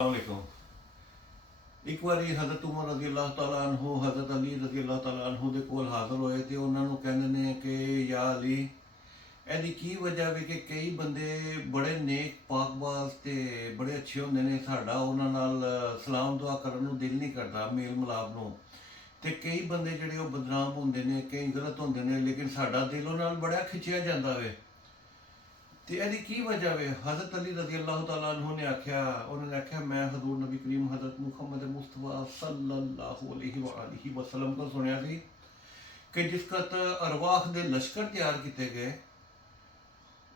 वालेकुम। ਇੱਕ ਵਾਰੀ ਹਜ਼ਰਤ ਉਮਰ ਰਜ਼ੀ ਅੱਲਾਹ ਤਾਲਾ ਅਨਹੂ ਹਜ਼ਰਤ ਅਲੀ ਰਜ਼ੀ ਅੱਲਾਹ ਤਾਲਾ ਅਨਹੂ ਦੇ ਕੋਲ ਹਾਜ਼ਰ ਹੋਏ ਤੇ ਉਹਨਾਂ ਨੂੰ ਕਹਿੰਦੇ ਨੇ ਕਿ ਯਾ ਅਲੀ, ਇਹਦੀ ਕੀ ਵਜ੍ਹਾ ਵੀ ਕਿ ਕਈ ਬੰਦੇ ਬੜੇ ਨੇਕ ਪਾਕਬਾਜ਼ ਤੇ ਬੜੇ ਅੱਛੇ ਹੁੰਦੇ ਨੇ, ਸਾਡਾ ਉਹਨਾਂ ਨਾਲ ਸਲਾਮ ਦੁਆ ਕਰਨ ਨੂੰ ਦਿਲ ਨਹੀਂ ਕਰਦਾ, ਮੇਲ ਮਿਲਾਪ ਨੂੰ। ਤੇ ਕਈ ਬੰਦੇ ਜਿਹੜੇ ਉਹ ਬਦਨਾਮ ਹੁੰਦੇ ਨੇ, ਕਈ ਗਲਤ ਹੁੰਦੇ ਨੇ, ਲੇਕਿਨ ਸਾਡਾ ਦਿਲ ਉਹਨਾਂ ਨਾਲ ਬੜਾ ਖਿੱਚਿਆ ਜਾਂਦਾ ਵੇ। ਤੇ ਇਹਦੀ ਕੀ ਵਜ੍ਹਾ ਵੇ? ਹਜ਼ਰਤ ਅਲੀ ਰਜ਼ੀ ਅੱਲਾਹ ਤਾਲਾ ਅਨਹੂ ਨੇ ਆਖਿਆ, ਉਹਨਾਂ ਨੇ ਆਖਿਆ, ਮੈਂ ਹਜ਼ੂਰ ਨਬੀ ਕਰੀਮ ਹਜ਼ਰਤ ਮੁਹੰਮਦ ਮੁਸਤਫਾ ਸੱਲੱਲਾਹੁ ਅਲੈहि ਵਸੱਲਮ ਤੋਂ ਸੁਣਿਆ ਸੀ ਕਿ ਜਿਸ ਕਤ ਅਰਵਾਹ ਦੇ ਲਸ਼ਕਰ ਤਿਆਰ ਕੀਤੇ ਗਏ,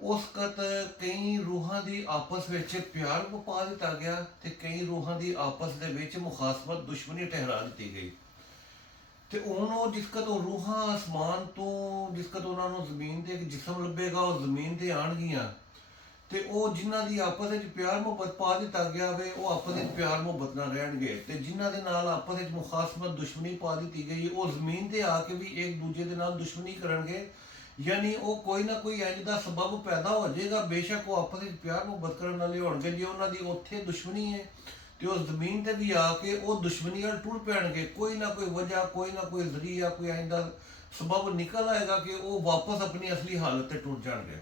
ਉਸ ਕਤ ਕਈ ਰੂਹਾਂ ਦੀ ਆਪਸ ਵਿੱਚ ਪਿਆਰ ਪਾ ਦਿੱਤਾ ਗਿਆ ਤੇ ਕਈ ਰੂਹਾਂ ਦੀ ਆਪਸ ਦੇ ਵਿੱਚ ਮੁਖਾਸਮਤ ਦੁਸ਼ਮਣੀ ਠਹਿਰਾ ਦਿੱਤੀ ਗਈ। ਤੇ ਹੁਣ ਉਹ ਜਿਸ ਕਤ ਉਹ ਰੂਹਾਂ ਆਸਮਾਨ ਤੋਂ ਜਿਸ ਕਤ ਉਹਨਾਂ ਨੂੰ ਜ਼ਮੀਨ ਤੇ ਇੱਕ ਜਿਸਮ ਲੱਭੇਗਾ, ਉਹ ਜ਼ਮੀਨ ਤੇ ਆਣਗੀਆਂ ਤੇ ਉਹ ਜਿਨ੍ਹਾਂ ਦੀ ਆਪਸ ਵਿੱਚ ਪਿਆਰ ਮੁਹੱਬਤ ਪਾ ਦਿੱਤਾ ਗਿਆ ਵੇ, ਉਹ ਆਪਸ ਵਿੱਚ ਪਿਆਰ ਮੁਹੱਬਤ ਨਾਲ ਰਹਿਣਗੇ। ਤੇ ਜਿਨ੍ਹਾਂ ਦੇ ਨਾਲ ਆਪਸ ਵਿੱਚ ਮੁਖਾਸਮਤ ਦੁਸ਼ਮਣੀ ਪਾ ਦਿੱਤੀ ਗਈ, ਉਹ ਜ਼ਮੀਨ ਤੇ ਆ ਕੇ ਵੀ ਇੱਕ ਦੂਜੇ ਦੇ ਨਾਲ ਦੁਸ਼ਮਣੀ ਕਰਨਗੇ। ਯਾਨੀ ਉਹ ਕੋਈ ਨਾ ਕੋਈ ਇੰਜ ਦਾ ਸਬਬ ਪੈਦਾ ਹੋ ਜਾਏਗਾ, ਬੇਸ਼ੱਕ ਉਹ ਆਪਸ ਵਿੱਚ ਪਿਆਰ ਮੁਹੱਬਤ ਕਰਨ ਵਾਲੇ ਹੋਣਗੇ, ਜੇ ਉਹਨਾਂ ਦੀ ਉੱਥੇ ਦੁਸ਼ਮਣੀ ਹੈ ਤੇ ਉਹ ਜ਼ਮੀਨ ਤੇ ਵੀ ਆ ਕੇ ਉਹ ਦੁਸ਼ਮਣੀ ਨਾਲ ਟੁੱਟ ਪੈਣਗੇ। ਕੋਈ ਨਾ ਕੋਈ ਵਜ੍ਹਾ, ਕੋਈ ਨਾ ਕੋਈ ਜ਼ਰੀਆ, ਕੋਈ ਇੰਜ ਦਾ ਸਬਬ ਨਿਕਲ ਆਏਗਾ ਕਿ ਉਹ ਵਾਪਸ ਆਪਣੀ ਅਸਲੀ ਹਾਲਤ ਤੇ ਟੁੱਟ ਜਾਣਗੇ।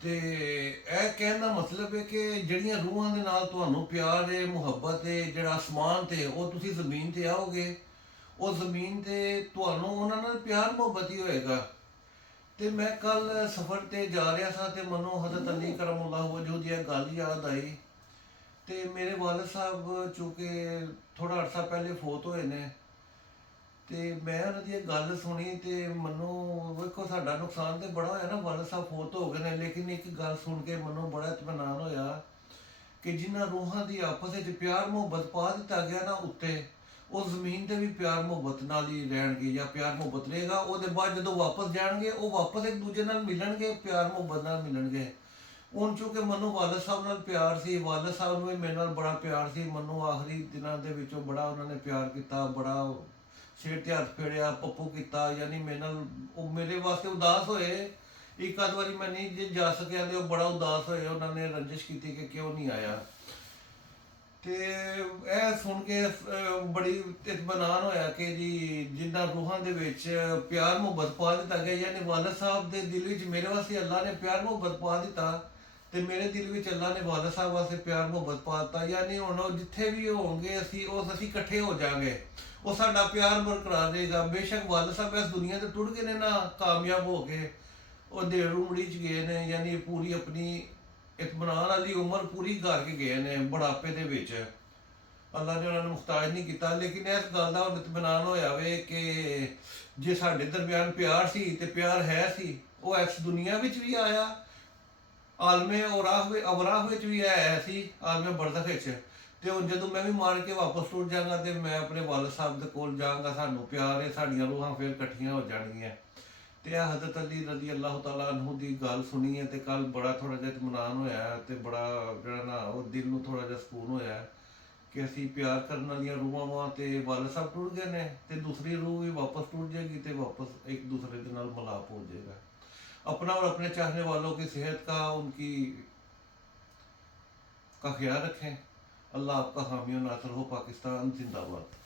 ਤੇ ਇਹ ਕਹਿਣ ਦਾ ਮਤਲਬ ਹੈ ਕਿ ਜਿਹੜੀਆਂ ਰੂਹਾਂ ਦੇ ਨਾਲ ਤੁਹਾਨੂੰ ਪਿਆਰ ਹੈ, ਮੁਹੱਬਤ ਹੈ, ਜਿਹੜਾ ਅਸਮਾਨ ਤੇ ਉਹ ਤੁਸੀਂ ਜ਼ਮੀਨ ਤੇ ਆਓਗੇ, ਉਹ ਜ਼ਮੀਨ ਤੇ ਤੁਹਾਨੂੰ ਉਹਨਾਂ ਨਾਲ ਪਿਆਰ ਮੁਹੱਬਤ ਹੀ ਹੋਏਗਾ। ਤੇ ਮੈਂ ਕੱਲ ਸਫ਼ਰ ਤੇ ਜਾ ਰਿਹਾ ਸਾਂ ਤੇ ਮੈਨੂੰ ਹਜ਼ਰਤ ਅਲੀ ਕਰਮੁੱਲਾਹੁ ਵਜਹੁ ਦੀ ਇਹ ਗੱਲ ਯਾਦ ਆਈ। ਤੇ ਮੇਰੇ ਵਾਲਦ ਸਾਹਿਬ ਚੂੰਕਿ ਥੋੜਾ ਅਰਸਾ ਪਹਿਲੇ ਫੌਤ ਹੋਏ ਨੇ, ਤੇ ਮੈਂ ਉਹਨਾਂ ਦੀ ਇਹ ਗੱਲ ਸੁਣੀ ਤੇ ਮੈਨੂੰ ਵੇਖੋ ਸਾਡਾ ਨੁਕਸਾਨ ਤੇ ਬੜਾ ਹੋਇਆ ਨਾ, ਵਾਲਦ ਸਾਹਿਬ ਫੌਤ ਹੋ ਗਏ ਨੇ, ਲੇਕਿਨ ਇੱਕ ਗੱਲ ਸੁਣ ਕੇ ਮੈਨੂੰ ਬੜਾ ਇਤਮਾਨਾਨ ਹੋਇਆ ਕਿ ਜਿਨ੍ਹਾਂ ਰੂਹਾਂ ਦੀ ਆਪਸ ਵਿੱਚ ਪਿਆਰ ਮੁਹੱਬਤ ਪਾ ਦਿੱਤਾ ਗਿਆ ਨਾ ਉੱਤੇ, ਉਹ ਜ਼ਮੀਨ ਤੇ ਵੀ ਪਿਆਰ ਮੁਹੱਬਤ ਨਾਲ ਹੀ ਰਹਿਣਗੇ ਜਾਂ ਪਿਆਰ ਮੁਹੱਬਤ ਰਹੇਗਾ। ਉਹਦੇ ਬਾਅਦ ਜਦੋਂ ਵਾਪਸ ਜਾਣਗੇ, ਉਹ ਵਾਪਸ ਇੱਕ ਦੂਜੇ ਨਾਲ ਮਿਲਣਗੇ, ਪਿਆਰ ਮੁਹੱਬਤ ਨਾਲ ਮਿਲਣਗੇ। ਹੁਣ ਚੂੰਕਿ ਮੈਨੂੰ ਵਾਲਦ ਸਾਹਿਬ ਨਾਲ ਪਿਆਰ ਸੀ, ਵਾਲਦ ਸਾਹਿਬ ਨੂੰ ਵੀ ਮੇਰੇ ਨਾਲ ਬੜਾ ਪਿਆਰ ਸੀ, ਮੈਨੂੰ ਆਖਰੀ ਦਿਨਾਂ ਦੇ ਵਿੱਚੋਂ ਬੜਾ ਉਹਨਾਂ ਨੇ ਪਿਆਰ ਕੀਤਾ, ਬੜਾ ਸਿਰ ਤੇ ਹੱਥ ਫੇਰਿਆ, ਪੱਪੂ ਕੀਤਾ, ਯਾਨੀ ਮੇਰੇ ਨਾਲ ਉਹ ਮੇਰੇ ਵਾਸਤੇ ਉਦਾਸ ਹੋਏ। ਇੱਕ ਆਧ ਵਾਰੀ ਮੈਂ ਨਹੀਂ ਜੇ ਜਾ ਸਕਿਆ ਤੇ ਉਹ ਬੜਾ ਉਦਾਸ ਹੋਏ, ਉਹਨਾਂ ਨੇ ਰੰਜਿਸ਼ ਕੀਤੀ ਕਿ ਕਿਉਂ ਨਹੀਂ ਆਇਆ। ਤੇ ਇਹ ਸੁਣ ਕੇ ਬੜੀ ਇਤਮਾਨਾਨ ਹੋਇਆ ਕਿ ਜੀ ਜਿਨ੍ਹਾਂ ਰੂਹਾਂ ਦੇ ਵਿੱਚ ਪਿਆਰ ਮੁਹੱਬਤ ਪਾ ਦਿੱਤਾ ਗਿਆ, ਯਾਨੀ ਵਾਲਦ ਸਾਹਿਬ ਦੇ ਦਿਲ ਵਿੱਚ ਮੇਰੇ ਵਾਸਤੇ ਅੱਲਾ ਨੇ ਪਿਆਰ ਮੁਹੱਬਤ ਪਾ ਦਿੱਤਾ ਤੇ ਮੇਰੇ ਦਿਲ ਵਿੱਚ ਅੱਲਾ ਨੇ ਵਾਲਦ ਸਾਹਿਬ ਵਾਸਤੇ ਪਿਆਰ ਮੁਹੱਬਤ ਪਾ ਦਿੱਤਾ। ਯਾਨੀ ਹੁਣ ਉਹ ਜਿੱਥੇ ਵੀ ਹੋਣਗੇ ਅਸੀਂ ਇਕੱਠੇ ਹੋ ਜਾਾਂਗੇ, ਉਹ ਸਾਡਾ ਪਿਆਰ ਬਰਕਰਾਰ ਰਹੇਗਾ। ਬੇਸ਼ੱਕ ਵਾਲਦ ਸਾਹਿਬ ਇਸ ਦੁਨੀਆ ਤੇ ਟੁੱਟ ਗਏ ਨੇ ਨਾ, ਕਾਮਯਾਬ ਹੋ ਕੇ ਉਹ ਦੇਰ ਉਮੜੀ ਚ ਗਏ ਨੇ, ਯਾਨੀ ਪੂਰੀ ਆਪਣੀ ਇਤਮਾਨਾਨ ਵਾਲੀ ਉਮਰ ਪੂਰੀ ਕਰਕੇ ਗਏ ਨੇ ਬੁਢਾਪੇ ਦੇ ਵਿੱਚ, ਅੱਲਾ ਨੇ ਉਹਨਾਂ ਨੂੰ ਮੁਖਤਾਜ ਨਹੀਂ ਕੀਤਾ। ਲੇਕਿਨ ਇਸ ਗੱਲ ਦਾ ਇਤਮਾਨਾਨ ਹੋਇਆ ਵੇ ਕਿ ਜੇ ਸਾਡੇ ਦਰਮਿਆਨ ਪਿਆਰ ਸੀ ਤੇ ਪਿਆਰ ਹੈ ਸੀ, ਉਹ ਇਸ ਦੁਨੀਆ ਵਿੱਚ ਵੀ ਆਇਆ, ਆਲਮੇ ਅਵਰਾਹ ਵਿੱਚ ਵੀ ਆਇਆ ਸੀ, ਆਲਮੇ ਬਰਜ਼ਖ ਵਿੱਚ। ਤੇ ਹੁਣ ਜਦੋਂ ਮੈਂ ਵੀ ਮਾਰ ਕੇ ਵਾਪਸ ਟੁੱਟ ਜਾਗਾ ਤੇ ਮੈਂ ਆਪਣੇ ਵਾਲਦ ਸਾਹਿਬ ਦੇ ਕੋਲ ਜਾਵਾਂਗਾ, ਸਾਨੂੰ ਪਿਆਰ ਹੈ, ਸਾਡੀਆਂ ਰੂਹਾਂ ਫਿਰ ਇਕੱਠੀਆਂ ਹੋ ਜਾਣਗੀਆਂ। ਤੇ ਇਹ ਹਜ਼ਰਤ ਅਲੀ ਰਜ਼ੀ ਅੱਲਾਹ ਤਾਲਾ ਅਨਹੂ ਦੀ ਗੱਲ ਸੁਣੀ ਹੈ ਤੇ ਕੱਲ ਬੜਾ ਥੋੜਾ ਜਿਹਾ ਇਤਮਾਨਾਨ ਹੋਇਆ ਤੇ ਬੜਾ ਜਿਹੜਾ ਨਾ ਉਹ ਦਿਲ ਨੂੰ ਥੋੜਾ ਜਿਹਾ ਸਕੂਨ ਹੋਇਆ ਕਿ ਅਸੀਂ ਪਿਆਰ ਕਰਨ ਵਾਲੀਆਂ ਰੂਹਾਂ ਵਾਂ ਤੇ ਵਾਲਦ ਸਾਹਿਬ ਟੁੱਟ ਗਏ ਨੇ ਤੇ ਦੂਸਰੀ ਰੂਹ ਵੀ ਵਾਪਸ ਟੁੱਟ ਜਾਏਗੀ ਤੇ ਵਾਪਸ ਇੱਕ दूसरे के नाल मिलाप हो जाएगा। अपना और अपने चाहने वालों की सेहत का उनकी का ख्याल रखें। अल्लाह आपका हामी और नासर हो। पाकिस्तान जिंदाबाद।